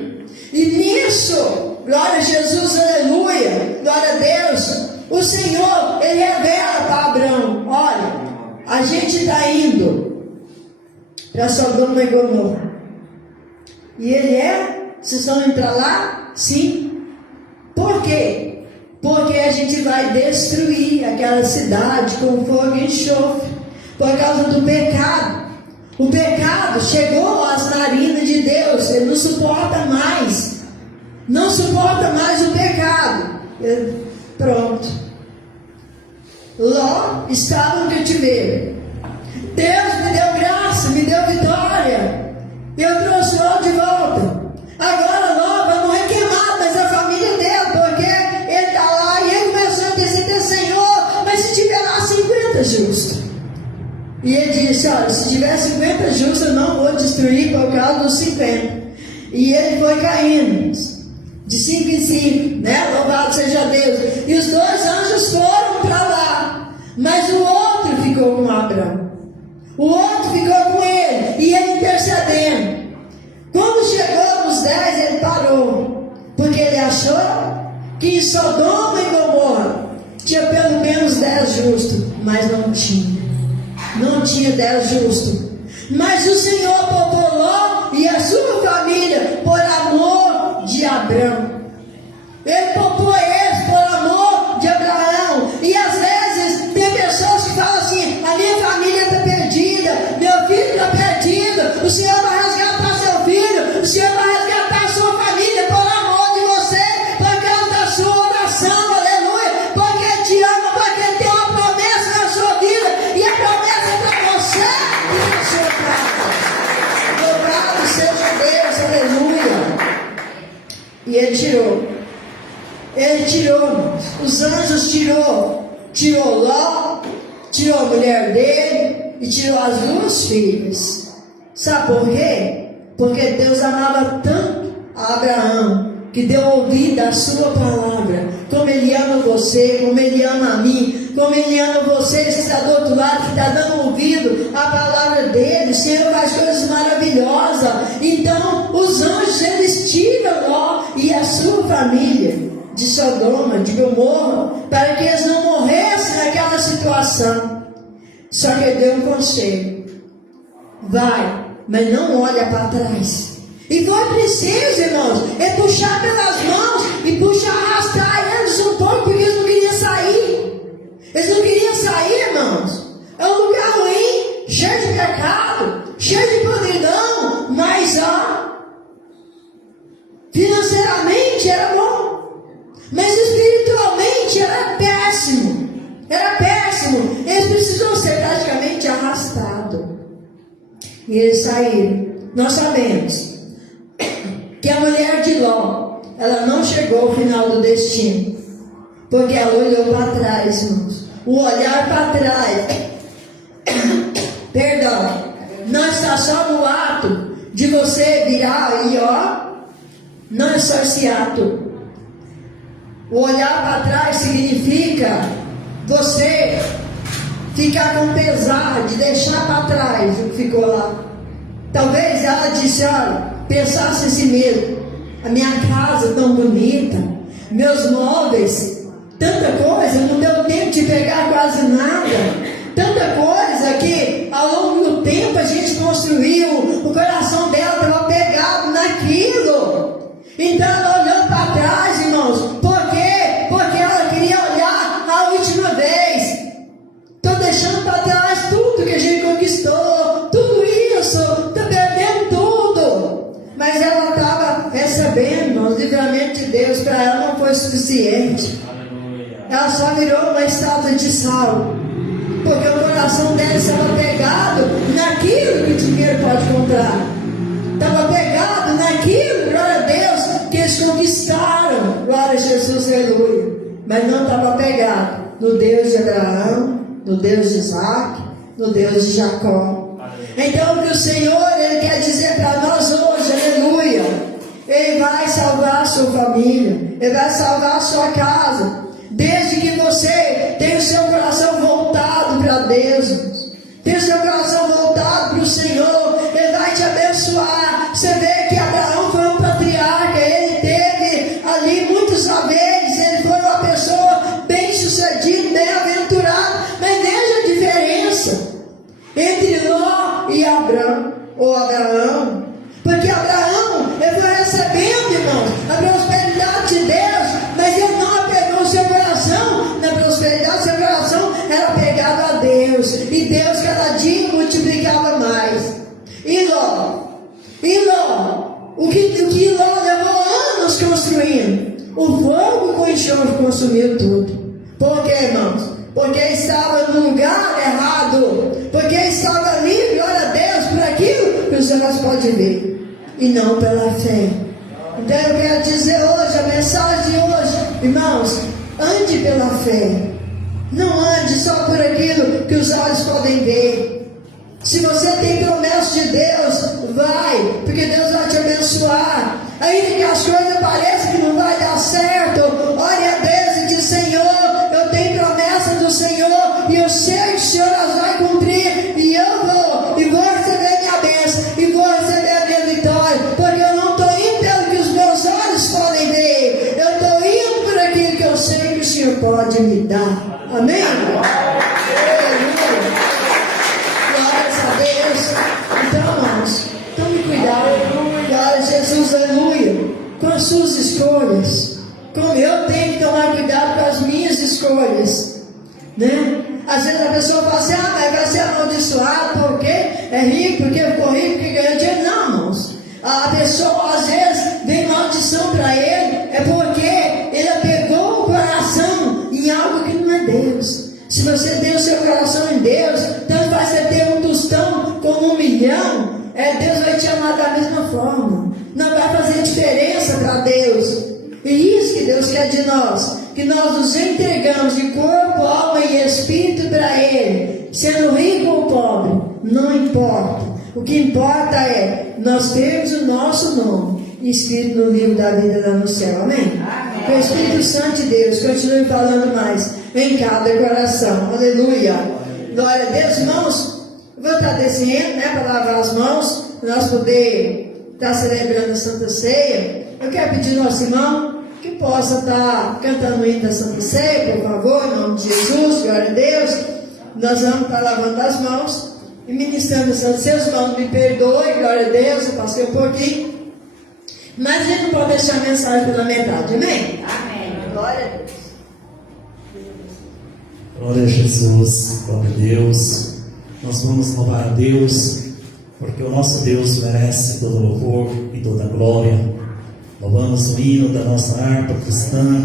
E nisso, glória a Jesus, aleluia, glória a Deus, o Senhor, Ele revela para Abraão: olha, a gente está indo para Sodoma e Gomorra. E vocês estão indo para lá? Sim. Por quê? Porque a gente vai destruir aquela cidade com fogo e enxofre, por causa do pecado. O pecado chegou às narinas de Deus. Ele não suporta mais. Não suporta mais o pecado. Pronto. Ló estava no cativeiro. Deus me deu graça, me deu vitória. Eu trouxe Ló de volta. Agora Ló vai morrer queimado, mas a família dele, porque ele está lá e ele começou a dizer: Senhor, mas se tiver lá 50 justos. E ele disse: olha, se tiver 50 justos, eu não vou destruir por causa dos 50. E ele foi caindo, de 5 em 5, né? Louvado seja Deus. E os 2 anjos foram para lá, mas o outro ficou com Abraão. O outro ficou com ele, e ele intercedendo. Quando chegou nos 10, ele parou, porque ele achou que em Sodoma e Gomorra tinha pelo menos 10 justos, mas não tinha. Não tinha 10 justos. Mas o Senhor poupou Ló e a sua família por amor de Abraão. Ele poupou eles por amor de Abraão. E às vezes tem pessoas que falam assim: a minha família está perdida, meu filho está perdido. O Senhor vai resgatar seu filho, o Senhor vai resgatar a sua família por amor de você, por causa da sua oração, aleluia, porque Ele te ama, porque Ele tem uma promessa na sua vida, e a promessa é para você e para sua casa. Louvado seja Deus, aleluia. E Ele tirou. Ele tirou, os anjos tirou Ló, tirou a mulher dele e tirou as 2 filhas. Sabe por quê? Porque Deus amava tanto a Abraão, que deu ouvido à sua palavra, como Ele ama você, como Ele ama a mim, como Ele ama você que está do outro lado, que está dando ouvido à palavra dele. O Senhor faz coisas maravilhosas. Então os anjos, eles tiram Ló e a sua família de Sodoma, de Gomorra, para que eles não morressem naquela situação. Só que Ele deu um conselho: vai, mas não olha para trás. E foi preciso, irmãos, puxar pelas mãos e arrastar eles um pouco, porque eles não queriam sair. Eles não queriam sair, irmãos. É um lugar ruim, cheio de pecado, cheio de podridão, mas financeiramente era bom. Mas espiritualmente era péssimo. Era péssimo. Eles precisam ser praticamente arrastados. E eles saíram. Nós sabemos que a mulher de Ló, ela não chegou ao final do destino, porque ela olhou para trás, irmãos. O olhar para trás, perdão, não está só no ato de você virar e não é só esse ato. O olhar para trás significa você ficar com pesar de deixar para trás o que ficou lá. Talvez ela disse: olha, pensasse em si mesmo: a minha casa tão bonita, meus móveis, tanta coisa, não deu tempo de pegar quase nada, tanta coisa que ao longo do tempo a gente construiu, o coração dela estava pegado naquilo. Então ela olhou para trás, irmãos. Por quê? Porque ela queria olhar a última vez. Estou deixando para trás tudo que a gente conquistou, tudo isso, estou perdendo tudo. Mas ela estava recebendo, irmãos, o livramento de Deus. Para ela não foi suficiente. Ela só virou uma estátua de sal, porque o coração dela estava pegado naquilo que o dinheiro pode comprar. Estava pegado naquilo, glória a Deus, que eles conquistaram, glória a Jesus, aleluia. Mas não estava pegado no Deus de Abraão, no Deus de Isaac, no Deus de Jacó. Então o que o Senhor, Ele quer dizer para nós hoje, aleluia, Ele vai salvar a sua família, Ele vai salvar a sua casa, desde que você tenha o seu coração voltado para Deus. tem o seu coração voltado para o Senhor, Ele vai te abençoar. Você vê que Abraão foi um patriarca, ele teve ali muitos haveres, ele foi uma pessoa bem sucedida, bem aventurada, mas veja a diferença entre Ló e Abraão, porque Abraão, ele foi recebendo, irmãos, a prosperidade de Deus, mas ele não apegou o seu coração na prosperidade, seu coração era apegado a Deus, e Deus cada dia multiplicava mais. E Ló, o que Ló levou anos construindo, o fogo com enxofre consumiu tudo. Por quê, irmãos? Porque estava no lugar errado, porque estava ali, glória a Deus, por aquilo que os olhos podem ver, e não pela fé. Então eu quero dizer hoje, a mensagem de hoje, irmãos, ande pela fé, não ande só por aquilo que os olhos podem ver. Se você tem promessa de Deus, vai, porque Deus vai te abençoar. Ainda que as coisas pareçam que não vai dar certo, ore a Deus e diz: Senhor, eu tenho promessa do Senhor, e eu sei que o Senhor as vai cumprir, e eu vou receber minha bênção, e vou receber a minha vitória, porque eu não estou indo pelo que os meus olhos podem ver, eu estou indo por aquilo que eu sei que o Senhor pode me dar. Amém? Então, irmãos, tome cuidado, glória a Jesus, aleluia, com as suas escolhas, como eu tenho que tomar cuidado com as minhas escolhas, né? Às vezes a pessoa fala assim: mas vai ser amaldiçoado porque é rico, porque ficou rico, porque ganhou dinheiro. Não, irmãos, a pessoa às vezes vem maldição para ele, é porque ele apegou o coração em algo que não é Deus. Se você tem o seu coração em Deus, tanto vai você ter um tostão como 1 milhão, Deus vai te amar da mesma forma, não vai fazer diferença para Deus. E isso que Deus quer de nós, que nós nos entregamos de corpo, alma e espírito para Ele, sendo rico ou pobre, não importa. O que importa é nós termos o nosso nome escrito no livro da vida lá no céu. Amém? Amém. Que o Espírito Santo de Deus continue falando mais em cada coração. Aleluia. Glória a Deus, irmãos. Eu vou estar descendo, né, para lavar as mãos, para nós poder estar celebrando a Santa Ceia. Eu quero pedir ao nosso irmão que possa estar cantando o hino da Santa Ceia, por favor, em nome de Jesus. Glória a Deus. Nós vamos estar lavando as mãos e ministrando a Santa Ceia. Os irmãos me perdoem, glória a Deus, eu passei um pouquinho, mas a gente não pode deixar a mensagem pela metade. Amém? Amém. Glória a Deus. Glória a Jesus, glória a Deus. Nós vamos louvar a Deus, porque o nosso Deus merece todo louvor e toda glória. Louvamos o hino da nossa harpa cristã,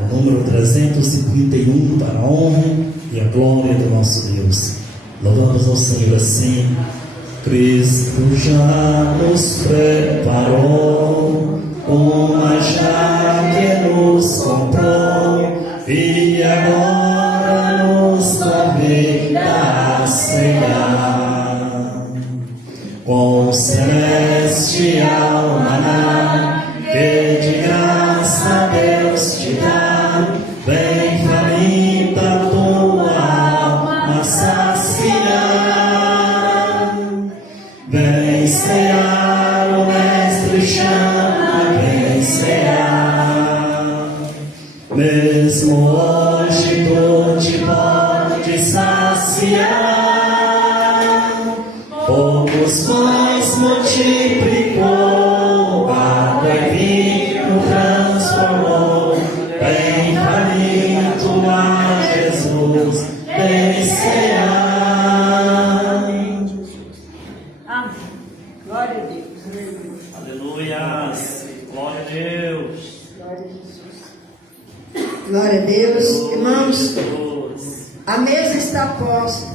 o número 331, para a honra e a glória do nosso Deus. Louvamos ao Senhor assim: Cristo já nos preparou uma já que nos comprou, e agora nos convida a ceiar com o celestial maná que de graça Deus te dá. Vem faminta tua alma saciar, vem cear, o Mestre chama, vem cear. Mesmo hoje tu te pode saciar, poucos pães multiplicou, água e vinho transformou. Vem faminto a Jesus, vem cear. Amém. Glória a Deus. Aleluia. Glória a Deus. Glória a Jesus. Glória a Deus. Irmãos, a mesa está posta.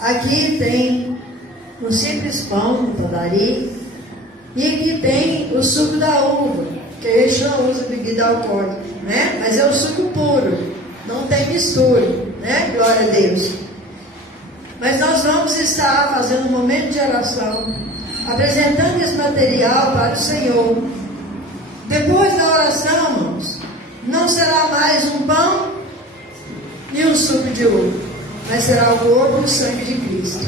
Aqui tem um simples pão de padaria, e aqui tem o suco da uva, que a gente não usa bebida alcoólica, né? Mas é o suco puro, não tem mistura, né? Glória a Deus. Mas nós vamos estar fazendo um momento de oração, apresentando esse material para o Senhor. Depois da oração, irmãos, não será mais um pão e um suco de uva, mas será o corpo e o sangue de Cristo.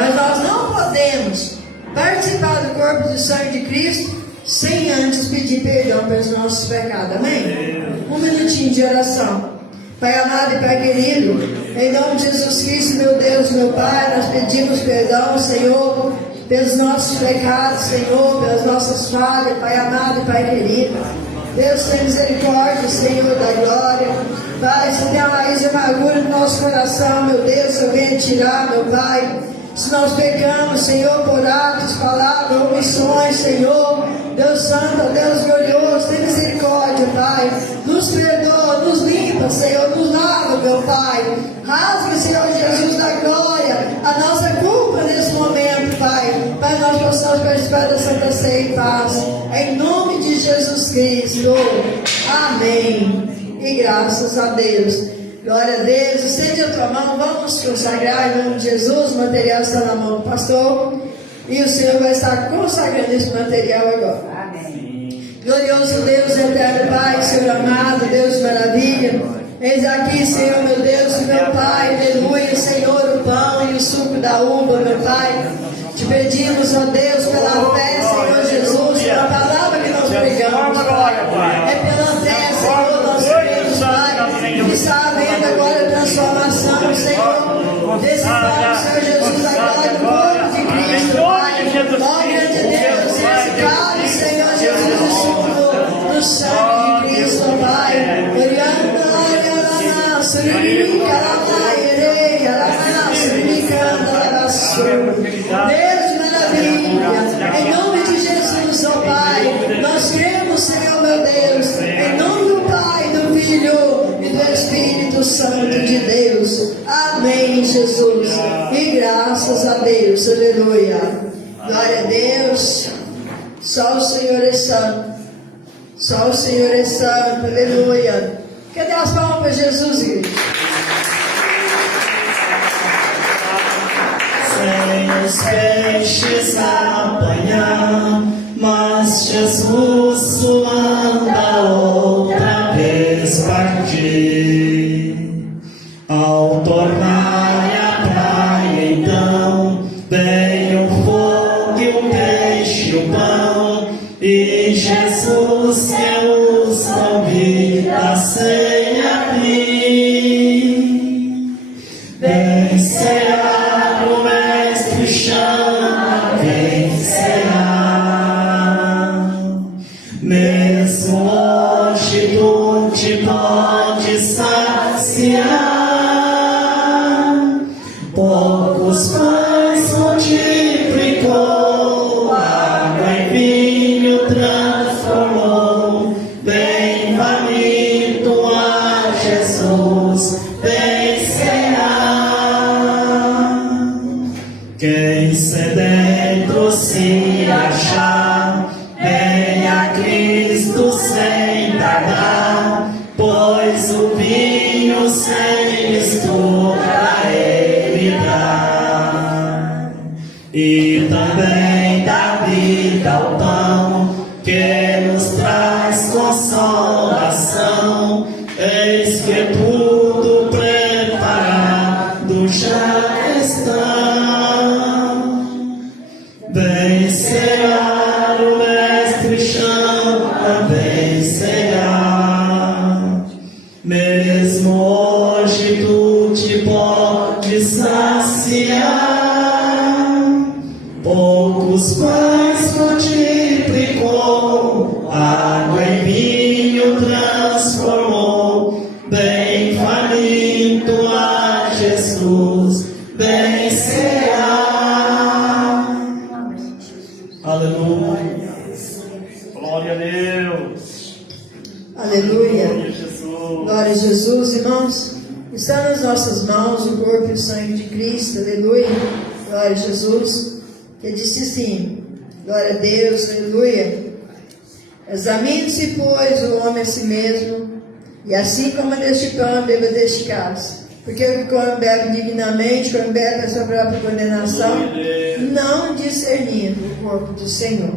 Mas nós não podemos participar do corpo e do sangue de Cristo sem antes pedir perdão pelos nossos pecados. Amém? Um minutinho de oração. Pai amado e Pai querido, em nome de Jesus Cristo, meu Deus, meu Pai, nós pedimos perdão, Senhor, pelos nossos pecados, Senhor, pelas nossas falhas, Pai amado e Pai querido. Deus, tem misericórdia, Senhor da glória. Pai, se tem a raiz de amargura no nosso coração, meu Deus, eu venho tirar, meu Pai. Se nós pecamos, Senhor, por atos, palavras, omissões, Senhor, Deus Santo, Deus glorioso, tem misericórdia, Pai. Nos perdoa, nos limpa, Senhor, nos lava, meu Pai. Rasga, Senhor Jesus da glória, a nossa culpa nesse momento, Pai. Pai, nós possamos participar da Santa Ceia em paz. Em nome de Jesus Cristo. Amém. E graças a Deus. Glória a Deus. Estende a tua mão, vamos consagrar em nome de Jesus. O material está na mão do pastor. E o Senhor vai estar consagrando esse material agora. Amém. Glorioso Deus, eterno Pai, Senhor amado, Deus maravilha. Eis aqui, Senhor, meu Deus e meu Pai, aleluia, Senhor, o pão e o suco da uva, meu Pai. Te pedimos, ó Deus, pela fé, Senhor Jesus, pela palavra que nós pregamos, Pai. É pela fé, Senhor, nós cremos, Pai, que está havendo agora transformação, Senhor, desse pão, Senhor Jesus, agora no corpo de Cristo, Pai. Glória de Deus, esse cálice, Senhor Jesus, o suco do sangue de Cristo, Pai. Deus maravilha, em nome de Jesus, ó Pai, nós cremos, Senhor meu Deus, em nome do Pai, do Filho e do Espírito Santo de Deus. Amém, Jesus. E graças a Deus, aleluia. Glória a Deus. Só o Senhor é santo. Só o Senhor é santo, aleluia. Cadê as palmas para Jesus, igreja? Sem os peixes apanhar, mas Jesus manda outra vez partir. Ao tornar a praia, então, vem o fogo e o peixe e o pão, e Jesus que os convida a ceia vir. Vencerá o Mestre, chama, vencerá. Mesmo hoje tu te pode saciar. Poucos pães multiplicou, água em vinho transformou. Bem faminto a Jesus vencerá. Quem sedento se achar, venha a Cristo sem tardar, pois o vinho sem mistura Ele dá. E também dá vida ao pão, que nos traz consolação. Eis que tudo preparado já está. Vencerá o Mestre, chama, vencerá. Mesmo hoje tu te podes saciar. Poucos pães multiplicou, água em vinho transformou. Bem faminto a Jesus vencerá. Aleluia. Glória a Deus. Aleluia. Glória a Jesus. Glória a Jesus, irmãos. Está nas nossas mãos o corpo e o sangue de Cristo, aleluia. Glória a Jesus. Que disse assim: glória a Deus, aleluia. Examine-se, pois, o homem a si mesmo, e assim como deste pão, beba deste cálice. Porque o que come bebe indignamente, come bebe a sua própria condenação, não discernindo o corpo do Senhor.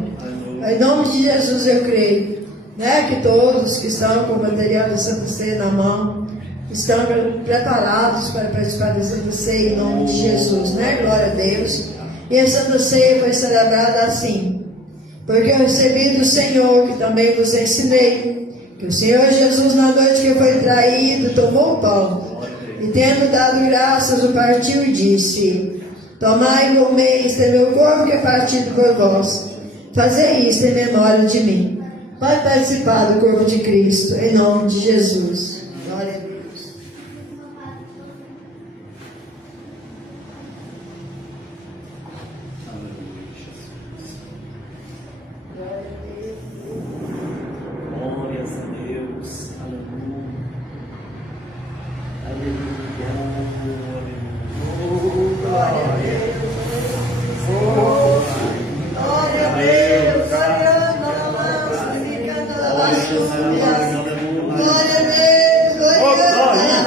Em nome de Jesus eu creio, né, que todos que estão com o material da Santa Ceia na mão, estão preparados para participar da Santa Ceia em nome de Jesus, né? Glória a Deus. E a Santa Ceia foi celebrada assim: porque eu recebi do Senhor, que também vos ensinei, que o Senhor Jesus, na noite que foi traído, tomou o pão, e tendo dado graças, o partiu e disse: tomai e comei, este é meu corpo que é partido por vós. Fazei isto em memória de mim. Pode participar do corpo de Cristo, em nome de Jesus. Glória a Deus. Glórias a Deus. Aleluia. Aleluia. Glória a Deus. Glória a Deus. Glória a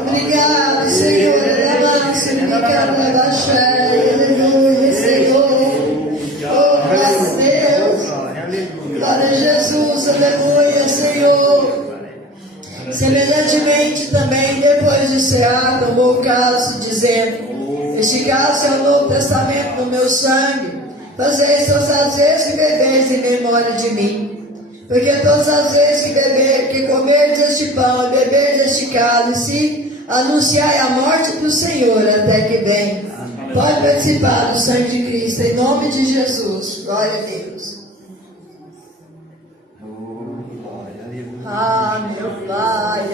Obrigado, Senhor. Aleluia, Senhor. Oh, glória a Deus. Glória a Jesus. Aleluia, Senhor. Semelhantemente também, depois de cear, tomou o cálice, dizendo: este cálice é o Novo Testamento no meu sangue. Fazei isso todas as vezes que bebeis em memória de mim. Porque todas as vezes que comerdes este pão e beberdes este cálice, anunciai a morte do Senhor até que vem. Pode participar do sangue de Cristo, em nome de Jesus. Glória a Deus. Ah, meu Pai,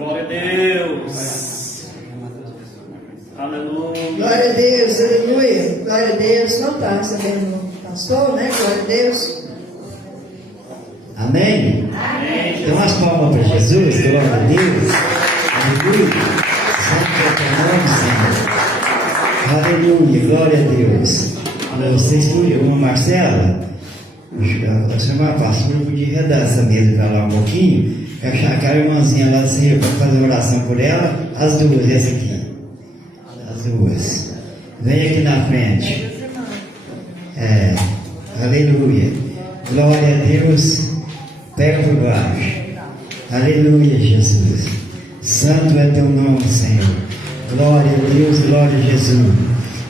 Glória a Deus. Aleluia. Glória a Deus, aleluia. Glória a Deus. Não está sabendo, pastor, né? Glória a Deus. Amém? Amém. Então as palmas para Jesus, glória a Deus. Aleluia. Santo é o teu nome, Senhor. Aleluia, glória a Deus. Você estudou uma Marcela? A semana passada eu podia redar essa mesa para lá um pouquinho. Eu achava aquela irmãzinha lá assim, para fazer oração por ela. As duas, essa aqui. As duas. Vem aqui na frente. Aleluia. Glória a Deus. Pega por baixo. Aleluia, Jesus. Santo é teu nome, Senhor. Glória a Deus, glória a Jesus.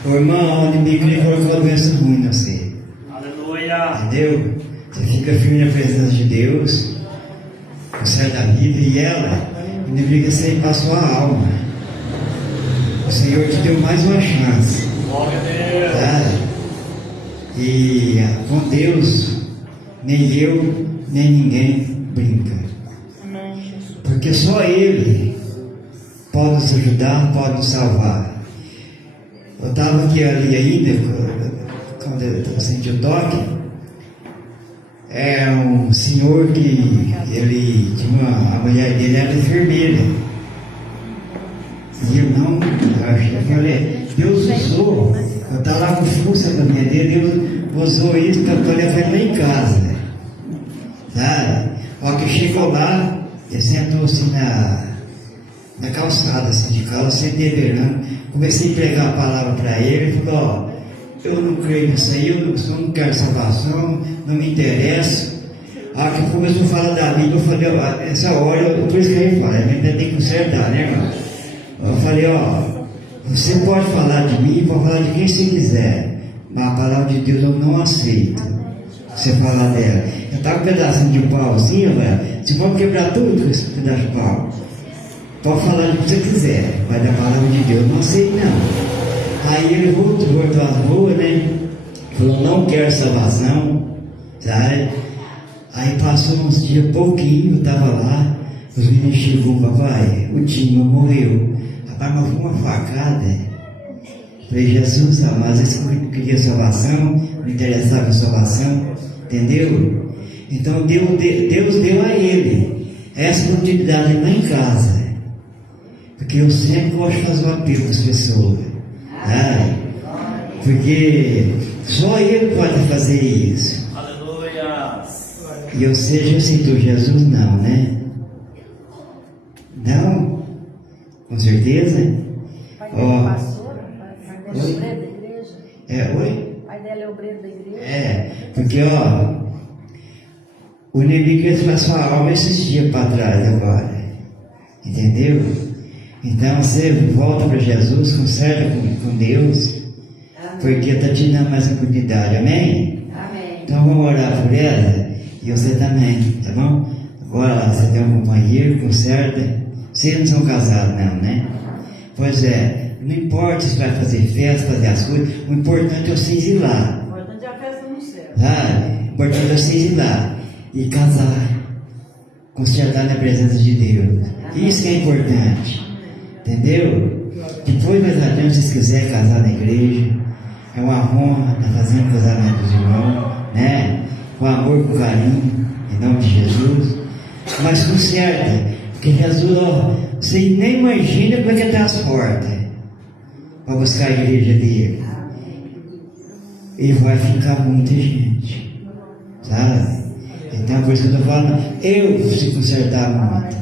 O irmão, onde me viu, colocou a doença ruim, não sei. Aleluia. Entendeu? Você fica firme na presença de Deus. Você sai da vida e ela ainda briga sem para a sua alma. O Senhor te deu mais uma chance. Glória a Deus. Tá? E com Deus, nem eu, nem ninguém brinca. Porque só Ele pode nos ajudar, pode nos salvar. Eu estava aqui ali ainda, quando eu senti o toque. É um senhor que ele tinha a mulher dele era enfermeira. E eu não, eu falei, Deus usou, eu estava lá com força da minha dele, Deus usou isso para poder fazer lá em casa. Sabe? Ó, que chegou lá, ele sentou assim na calçada, assim, de calça, sem beberão. comecei a pregar a palavra para ele, ele falou, ó, eu não creio nisso aí, eu não quero salvação, não me interessa. A que começou a falar da Bíblia, eu falei, ó, essa hora, por isso que ele fala, ainda tem que consertar, né, irmão? Eu falei, ó, você pode falar de mim, pode falar de quem você quiser, mas a palavra de Deus eu não aceito. Você falar dela. Eu tava com um pedacinho de pau assim, velho. Você pode quebrar tudo com esse pedaço de pau. Pode falar o que você quiser, mas a palavra de Deus eu não aceito, não. Aí ele voltou às ruas, né? Falou, não quero salvação, sabe? Aí passou uns dias, pouquinho, eu tava lá, os meninos chegou, papai, o Tinho morreu. Rapaz, mas foi uma facada. Falei, Jesus, mas esse não queria salvação, não interessava em salvação, entendeu? Então Deus deu a ele essa oportunidade lá em casa, porque eu sempre gosto de fazer um apelo para as pessoas, tá? Porque só ele pode fazer isso. Aleluia! E eu seja aceitou Jesus, não, né? Não? Com certeza? Ó. Pai dela é obreiro da igreja? Oi? Pai dela é obreiro da igreja? Porque, ó, o inimigo fez a sua alma esses dias para trás agora, entendeu? Então você volta para Jesus, conserta com Deus, porque está te dando mais oportunidade, amém? Amém. Então vamos orar por ela e você também, tá bom? Agora você tem um companheiro, conserta. Vocês não são casados, não, né? Pois é, não importa se vai fazer festa, fazer as coisas, o importante é vocês ir lá. O importante é a festa no céu. O importante é vocês ir lá e casar, consertar na presença de Deus. Isso que é importante, entendeu? Depois, mais adiante, se vocês quiserem casar na igreja, é uma honra estar fazendo o casamento dos irmãos, né? Com amor, com carinho, em nome de Jesus. Mas conserta, porque Jesus, ó, você nem imagina como é que está as portas para buscar a igreja dele. E vai ficar muita gente, sabe? Então, por isso que eu estou falando, eu se consertar muito,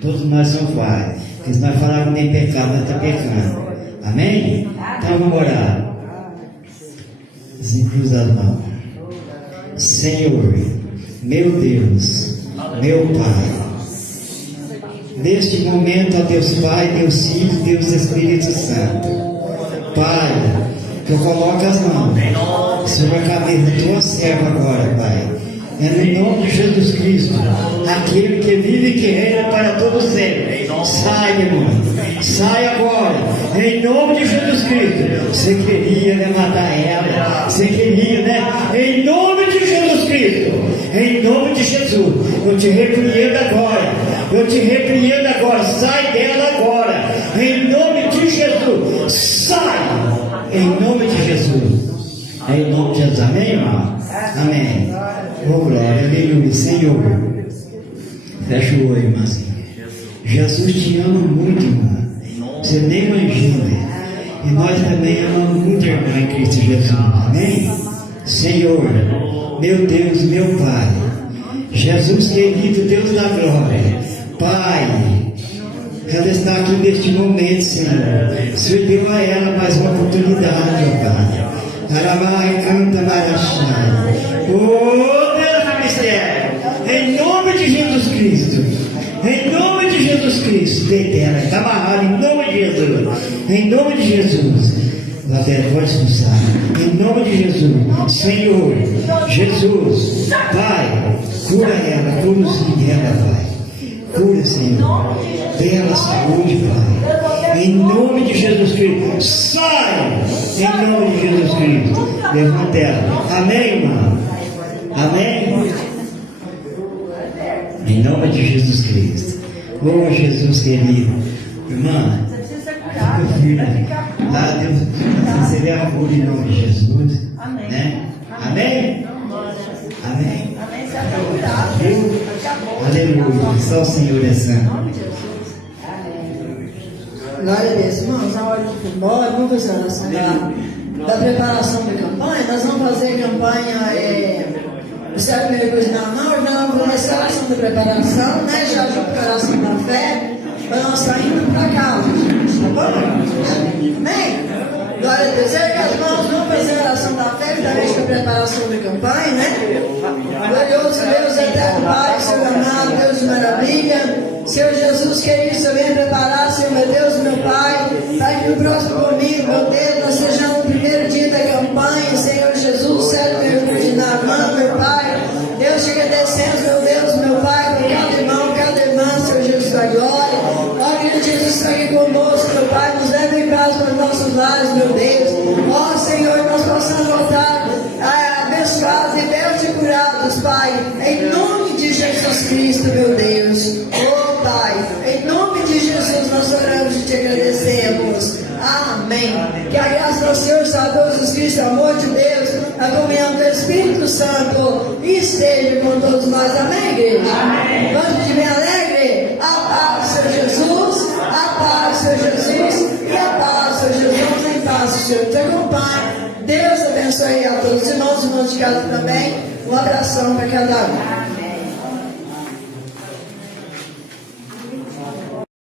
todos nós são falhos, porque se nós falarmos nem pecado, nós estamos pecando, amém? Então vamos orar. Assim, cruzado as mãos. Senhor, meu Deus, meu Pai, neste momento, ó Deus Pai, Deus Filho, Deus Espírito Santo, Pai, que eu coloco as mãos sobre a cabeça da tua serva agora, Pai. É no nome de Jesus Cristo, aquele que vive e que reina para todo sempre. Sai, irmão, sai agora, em nome de Jesus Cristo. Você queria, né, matar ela, você queria, né? Em nome de Jesus Cristo, em nome de Jesus, eu te repreendo agora, eu te repreendo agora. Sai dela agora, em nome de Jesus. Sai, em nome de Jesus, em nome de Jesus. Amém, irmão? Amém. Oh, glória, aleluia. Senhor, fecha o olho, irmãzinha. Jesus te ama muito, irmã. Você nem imagina. E nós também amamos muito a irmã em Cristo Jesus. Amém? Senhor, meu Deus, meu Pai, Jesus querido, Deus da glória, Pai, ela está aqui neste momento, Senhor. Senhor deu a ela mais uma oportunidade, ó Pai. Arabai, canta, marachai. Oh, Deus do mistério, em nome de Jesus Cristo, em nome de Jesus Cristo, dela, está amarrado em nome de Jesus, em nome de Jesus. Latéria, pode expulsar, em nome de Jesus. Senhor, Jesus, Pai, cura ela, cura os filhos dela, Pai. Cura, Senhor, dê ela saúde, Pai, em nome de Jesus Cristo. Sai, em nome de Jesus Cristo. Levanta ela, amém, irmão? Amém? Em nome de Jesus Cristo. Oh, Jesus querido, irmã, Você precisa ser curado, vai ficar bom. lá Deus receber a cura em nome de Jesus. Amém. Né? Amém? Amém. Amém, você está curado. Viu? Vai ficar bom. Aleluia. Só o Senhor é Em santo. nome de Jesus. Amém. Glória a Deus, irmãos, na hora de ir embora, vamos fazer a oração da preparação da campanha. Nós vamos fazer campanha, você é a primeira coisa na mão, nós vamos começar a oração da preparação, né? Já junto com a oração da fé, para nós estar indo para casa, gente. tá bom? Amém? Glória a Deus. Ergue as mãos, vamos fazer a oração da fé, também com a preparação da campanha, né? Glorioso Deus, eterno Pai, Senhor amado, Deus de maravilha. Senhor Jesus, querido, Senhor, venha preparar, Senhor, meu Deus, meu Pai, Pai, que no próximo domingo, meu Deus, nós sejamos o primeiro dia da campanha, Senhor Jesus, certo, na mão, meu Pai. Deus, te agradecemos, meu Deus, meu Pai, por cada irmão, cada irmã, Senhor Jesus da glória. Ó, querido Jesus, está aqui conosco, meu Pai, nos leve em paz para os nossos lares, meu Deus. Ó, Senhor, nós possamos voltar abençoados, libertos e curados, Pai, em nome de Jesus Cristo, meu Deus. Ó, Pai, em nome de Jesus nós oramos e te agradecemos. Amém. Que a graça do Senhor Salvador Jesus Cristo, o amor de Deus, a comunhão do Espírito Santo esteja com todos nós. Amém, igreja? Amém. Vamos de bem alegre. A paz, Senhor Jesus. A paz, Senhor Jesus. E a paz, Senhor Jesus. Em paz, o Senhor te acompanhe. Deus abençoe a todos os irmãos de casa também. Um abração para cada um.